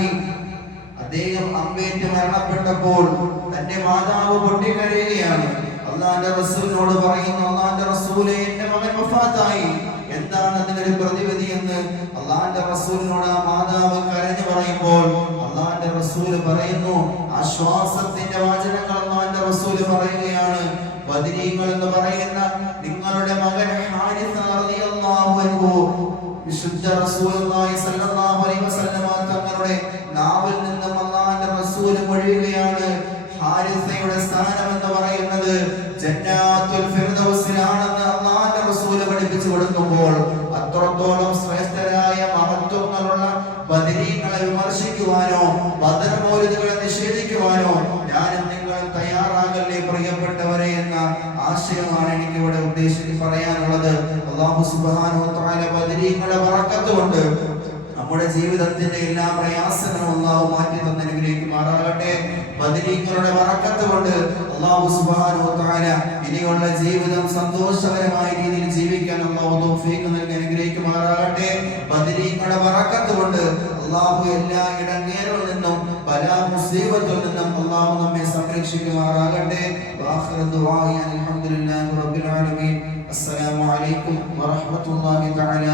സഹാബി അദ്ദേഹം അമ്പേറ്റ് മരണപ്പെട്ടപ്പോൾ തന്റെ മാതാവ് പൊട്ടിക്കരയുകയാണ്. അല്ലാഹുവിന്റെ റസൂലിനോട് പറയുന്നു, അല്ലാഹുവിന്റെ റസൂലേ, എന്റെ മകൻ വഫാത്തായി, എന്താണ് അതിനൊരു പ്രതിവിധി എന്ന് അല്ലാഹുവിന്റെ റസൂലിനോട് ആ മാതാവ് കരഞ്ഞു പറയുമ്പോൾ അല്ലാഹുവിന്റെ റസൂൽ പറയുന്നു, ആശ്വാസത്തിന്റെ വചനങ്ങൾ അല്ലാഹുവിന്റെ റസൂൽ പറയുകയാണ്. ബദരീങ്ങൾ എന്ന് പറയുന്ന നിങ്ങളുടെ മകൻ ഹാരിസ റളിയല്ലാഹു അൻഹു വിശുദ്ധ റസൂലുള്ളാഹി സ്വല്ലല്ലാഹു അലൈഹി വസല്ലം തങ്ങളുടെ നാവിൽ നിന്നും അല്ലാഹുവിന്റെ റസൂൽ മൊഴിയുകയാണ്, ഹാരിസയുടെ സ്ഥാനം എന്ന് പറയുന്നത് ജന്നാത്തുൽ ഫിർദൗസിലാണെന്ന് അല്ലാഹുവിന്റെ റസൂൽ പഠിപ്പിച്ചു കൊടുക്കുമ്പോൾ അത്രത്തോളം ശ്രേഷ്ഠരായ മഹത്വങ്ങളുള്ള ബദരീങ്ങളെ വിമർശിക്കുവാനോ ബദർ മൗലിദുകളെ നിഷേധിക്കുവാനോ ഞാനും നിങ്ങൾ തയ്യാറാകല്ലേ പ്രിയപ്പെട്ടവരെ എന്ന ആശയമാണ് എനിക്ക് ഇവിടെ ഉദ്ദേശിച്ച് പറയാനുള്ളത്. അല്ലാഹു സുബ്ഹാനഹു വ തആല ബദരീങ്ങളെ ബറക്കത്ത് കൊണ്ട് നമ്മുടെ ജീവിതത്തിന്റെ എല്ലാ പ്രയാസങ്ങളും അല്ലാഹു മാറ്റി തന്നനുഗ്രഹിക്കുമാറാകട്ടെ. ബദരീങ്ങളുടെ ബറക്കത്ത് കൊണ്ട് അല്ലാഹു സുബ്ഹാനഹു വ തആല ഇനിയുള്ള ജീവിതം സന്തോഷകരമായ രീതിയിൽ ജീവിക്കാൻ അല്ലാഹു തൗഫീഖ് നൽകി അനുഗ്രഹിക്കുമാറാകട്ടെ. ബദരീങ്ങളുടെ ബറക്കത്ത് കൊണ്ട് അല്ലാഹു എല്ലാ ഇടങ്ങേറുകളിൽ നിന്നും ബലാ മുസീബത്തിൽ നിന്നും അല്ലാഹു നമ്മെ സംരക്ഷിക്കുമാറാകട്ടെ. ആഖിറു ദുആഇ അൽഹംദുലില്ലാഹി റബ്ബിൽ ആലമീൻ. അസ്സലാമു അലൈക്കും വറഹ്മത്തുള്ളാഹി തആല